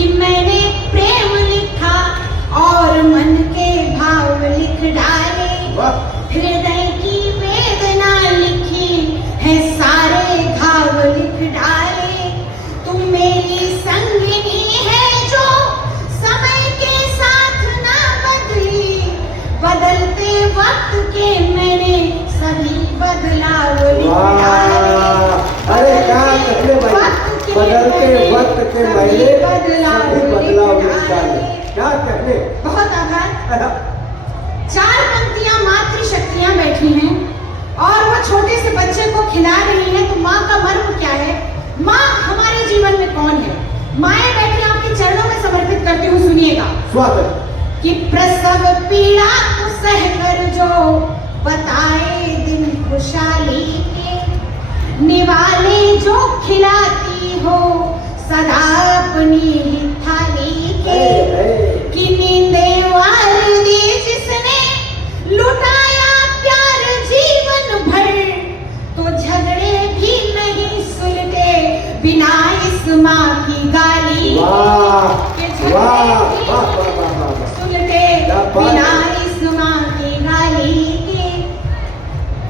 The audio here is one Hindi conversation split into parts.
कि मैंने प्रेम लिखा और मन के भाव लिख डाले, हृदय की वेदना लिखी है, सारे घाव लिख डाले। तुम मेरी संगिनी है जो समय के साथ ना बदली, बदलते वक्त के मैंने सभी बदलाव लिख डाले। अरे क्या कहते भाई, बदलते वक्त के मैंने सभी बदलाव लिख डाले। क्या कहते, बहुत आभार। चार पंक्तियां मातृशक्तियां बैठी हैं और वो छोटे से बच्चे को खिला रही हैं। तो माँ का मर्म क्या है, माँ हमारे जीवन में कौन है? माएं बैठी आपके चरणों में समर्पित करती हूँ, सुनिएगा। स्वागत। कि प्रसव पीड़ा को सहकर जो बताए दिन खुशहाली के, निवाले जो खिलाती हो सदा अपनी थाली के, कि नींदे वाली दी जिसने लुटाया प्यार जीवन भर, तो झगड़े भी नहीं सुलटे बिना इस माँ की गाली के, सुलटे बिना इस माँ की गाली के।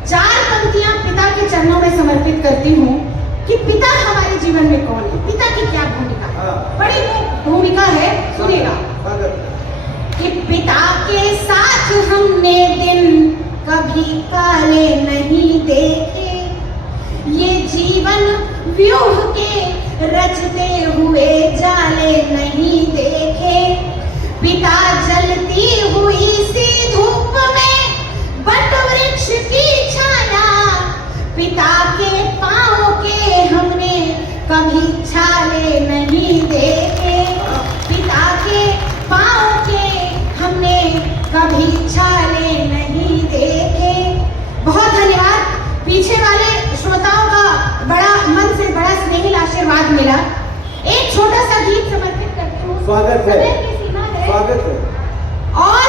चार पंक्तियां पिता के चरणों में समर्पित करती हूँ कि पिता हमारे जीवन में कौन है, पिता की क्या भूमिका है। बड़ी भूमिका है, सुनिएगा। कि पिता के साथ हमने दिन कभी काले नहीं देखे, ये जीवन व्यूह के रचते हुए जाले नहीं देखे। पिता जलती हुई सी धूप में बट वृक्ष की छाया, पिता के पाँव के हमने कभी छाले नहीं देखे, पिता के पाँव के हमने कभी छाले नहीं देखे। बहुत धन्यवाद। पीछे वाले श्रोताओं का बड़ा मन से बड़ा स्नेहिल आशीर्वाद मिला। एक छोटा सा गीत समर्पित करती हूँ। स्वागत है, स्वागत है। और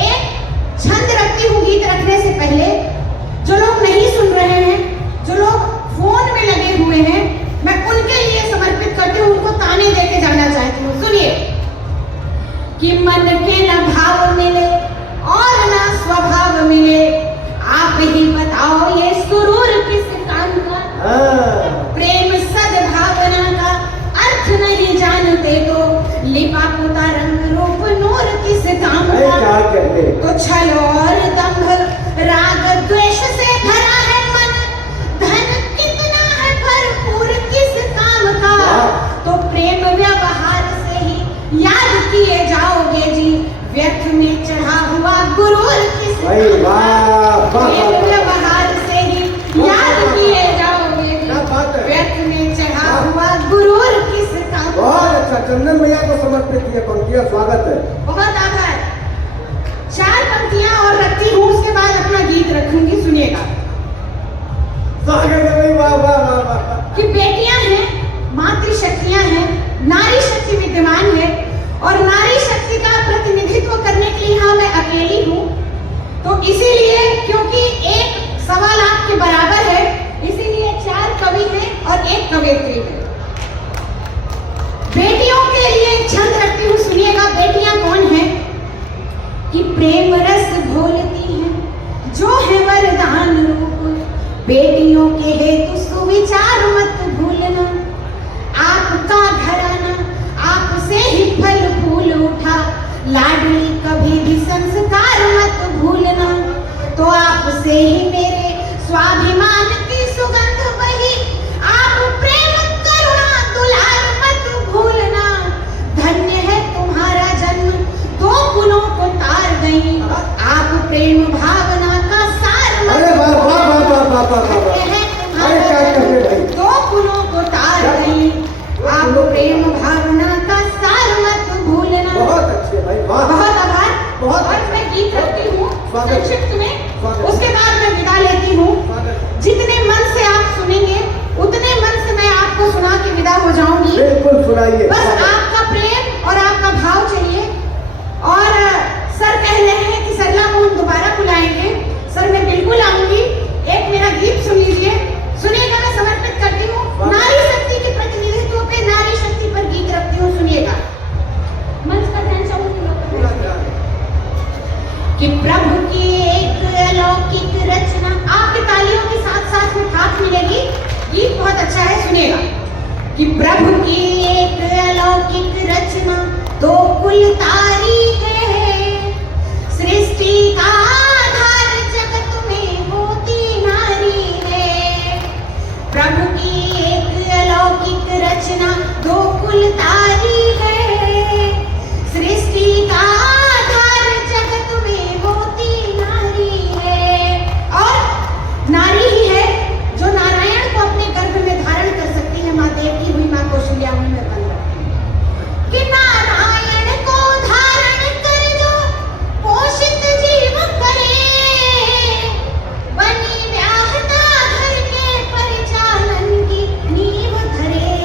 एक छंद रखती हूँ गीत रखने से पहले। जो लोग नहीं सुन रहे हैं, जो लोग फोन में लगे हुए हैं, मैं उनके लिए समर्पित करती हूँ, उनको ताने देके जाना चाहती हूँ। सुनिए। कि मन के न भाव मिले और न स्वभाव मिले, आप ही बताओ ये सुरूर किस काम का? प्रेम सद्भावना का अर्थ नहीं जानते तो लिपा पुता रंग रूप नूर किस काम का? तो छल और दंभ राग द्वेष से भरा है मन, धन कितना है भरपूर किस काम का? तो प्रेम व्यवहार से ही याद किए जाओगे जी, व्यर्थ में चढ़ा हुआ गुरूर किस काम का? प्रेम व्यवहार से ही याद किए जाओगे जी, व्यर्थ में चढ़ा हुआ गुरूर किस काम का? बहुत अच्छा। चंदन भैया को समर्पित ये पंक्तियां, स्वागत है। बहुत आभार। चार पंक्तियां और रखती हूँ, उसके बाद अपना गीत रखूंगी, सुनिएगा। स्वागत है भाई, वाह वाह वाह वाह। कि बेटियां हैं, मातृशक्तियां हैं, नारी शक्ति विद्यमान है और नारी शक्ति का प्रतिनिधित्व करने के लिए हाँ मैं अकेली हूँ। तो इसीलिए क्योंकि एक सवा लाख के बराबर है, इसीलिए चार कवि हैं और एक कवयित्री है। बेटियों के लिए एक छंद रखती हूँ, सुनिएगा। बेटियां कौन है? कि प्रेम रस घोलती हैं जो है वरदान रूप, बेटियों के हेतु सुविचार मत भूलना। आपका घराना आपसे ही फल फूल उठा, लाडली कभी भी संस्कार मत भूलना। तो आपसे ही मेरे स्वाभिमान की सुगंध बही, आप प्रेम करुणा दुलार मत भूलना। धन्य है तुम्हारा जन्म, दो गुणों को तार गई, आप प्रेम भावना का सार मत भूलना। धन्य है तुम्हारा जन्म, दो गुणों को तार गई, आप प्रेम भावना का सार मत भूलना। बहुत अच्छे भाई, बहुत आभार। बहुत और मैं गीत रखती हूँ संक्षिप्त में, उसके बाद मैं विदा लेती हूँ। जितने मन से आप सुनेंगे उतने मन से मैं आपको सुना के विदा हो जाऊंगी। बिल्कुल सुनाइए। बस आपका प्रेम और आपका भाव चाहिए। और सर कह रहे हैं कि सरला मोहन दोबारा बुलाएंगे। सर मैं बिल्कुल आऊंगी। एक मेरा गीत सुन लीजिए, सुनिएगा। मैं समर्पित करती हूँ नारी शक्ति के प्रतिनिधित्व पे, नारी शक्ति पर गीत रखती हूँ, सुनिएगा। उलतारी है। सृष्टि का आधार जगत में होती नारी है। प्रभु की एक अलौकिक रचना दो कुलतारी है। सृष्टि का आधार जगत में होती नारी है। और नारी ही है जो नारायण को अपने गर्भ में धारण कर सकती है। माँ देवकी हुई, माँ कौशल्या हुई, मैं बन कि नारायण को धारण कर जो पोषित जीव करे, बनी व्याहता घर के परिचालन की नींव धरे।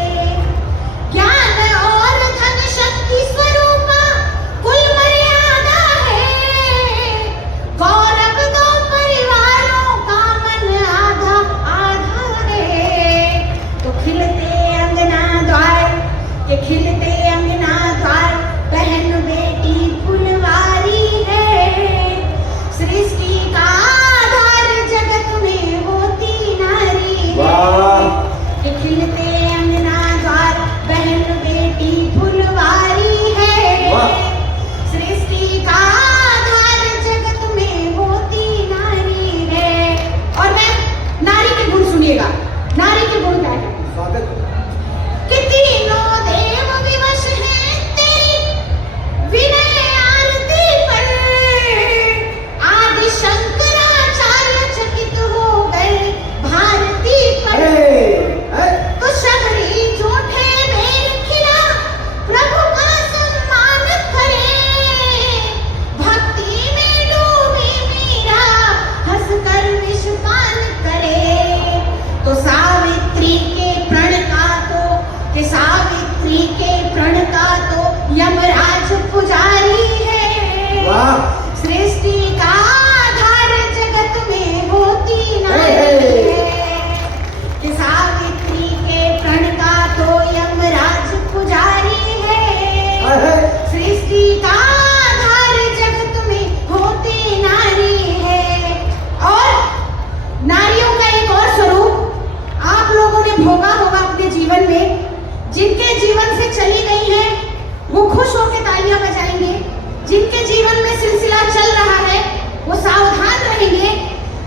ज्ञान और धन शक्ति स्वरूपा कुल मर्यादा है। गौरव दो परिवारों का मन आधा आधा है। तो खिलते अंगना द्वार के खिलते अंगना द्वार, बहन बेटी फुलवारी है। सृष्टि का आधार जगत में होती नारी है। के खिलते अंगना द्वार, बहन बेटी फुलवारी है। सृष्टि का आधार जगत में होती नारी है। और मैं नारी के गुण सुनिएगा, नारी के गुण क्या है? स्वागत कि तीनों देव विवश हैं तेरी विनय आरती पर। आदि शंकराचार्य चकित हो गए भारती पर। तो शबरी झूठे बेर खिला प्रभु का सम्मान करे। भक्ति में डूबी मीरा हंसकर विषपान करे। तो सावित्री के प्रण का कि सावित्री के प्रण का तो यमराज पुजारी है। सृष्टि का आधार जगत में होती नारी है। कि सावित्री के प्रण का तो यमराज पुजारी है। सृष्टि का आधार जगत में होती नारी है। और नारियों का एक और स्वरूप आप लोगों ने भोगा होगा अपने जीवन में। जिनके जीवन से चली गई है वो खुश होकर तालियां बजाएंगे। जिनके जीवन में सिलसिला चल रहा है वो सावधान रहेंगे।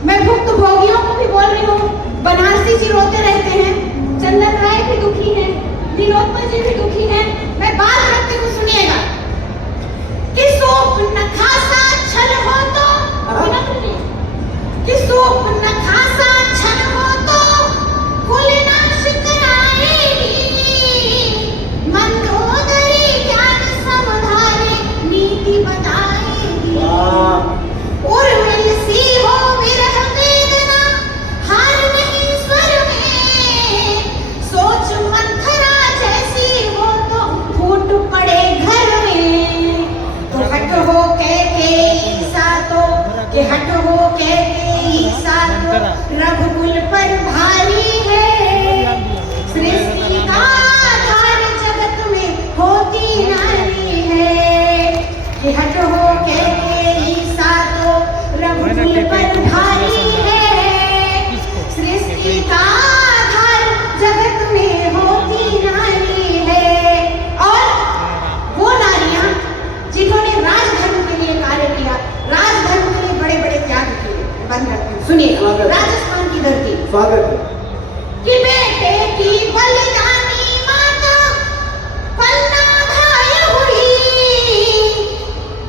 मैं भुक्त भोगियों को भी बोल रही हूँ, बनारसी जी रोते रहते हैं, चंदन राय भी दुखी है, विनोद जी भी दुखी है। मैं बात रखती हूँ, सुनिएगा। कि सोप न खासा छल हो तो कि सोप न खासा छल हो तो कुल नाश कराएगी। मंदोदरी ज्ञान समधारे नीति बताएगी। उर्मिल सी हो विरह वेदना हार नहीं स्वर में। सोच मंथरा जैसी हो तो फूट पड़े घर में। तो हट हो के ईसा तो कि हट हो के ईसा तो रघुकुल पर भारी है। सृष्टि का आधार जगत में होती नारी है। कि हट हो के ईसा तो रघुकुल पर भारी है। सृष्टि का आधार जगत में होती नारी है। और वो नारियां जिन्होंने राजधर्म के लिए कार्य किया, राजधर्म के लिए बड़े बड़े त्याग किए। बंद करते हैं, सुनिए। राजस्थान की धरती कि बेटे की बलिदानी माता पन्ना धाय हुई।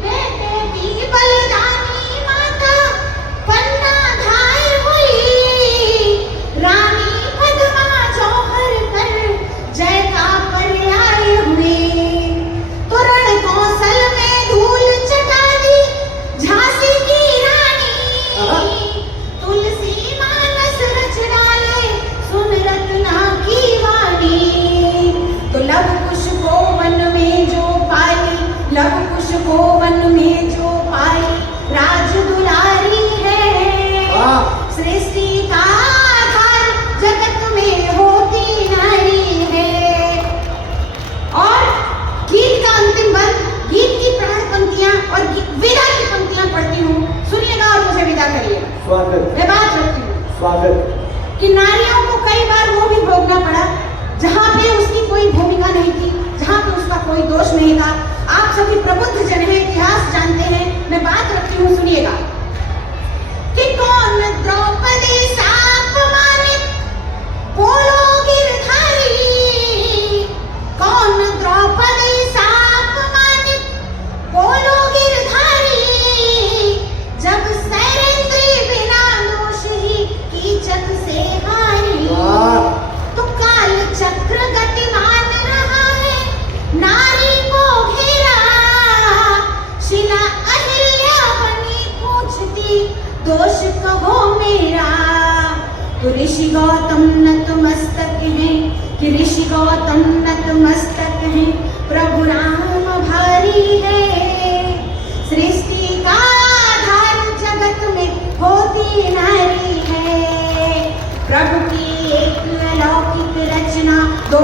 बेटे की बलिदानी माता पन्ना धाय हुई। रानी पद्मा जौहर कर जय का पर्याय हुई। तो रण कौशल में धूल चटा दी झांसी की रानी। तुलसी मानस रचना आप सभी प्रबुद्ध जन हैं, इतिहास जानते हैं, मैं बात रखती हूँ, सुनिएगा कि कौन द्रौपदी सापमानित बोलो गिरधारी, कौन द्रौपदी सापमानित बोलो गिरधारी, जब सैरेंद्री बिना दोष ही कीचक से हारी। तो काल चक्र गतिमान रहा है, नारी को घेरा, शिला अहिल्या बनी पूछती दोष कहो मेरा। तो ऋषि गौतम नतमस्तक हैं, कि ऋषि गौतम नतमस्तक हैं, प्रभु राम भारी है। सृष्टि का आधार जगत में होती नारी है, प्रभु की एक अलौकिक रचना, दो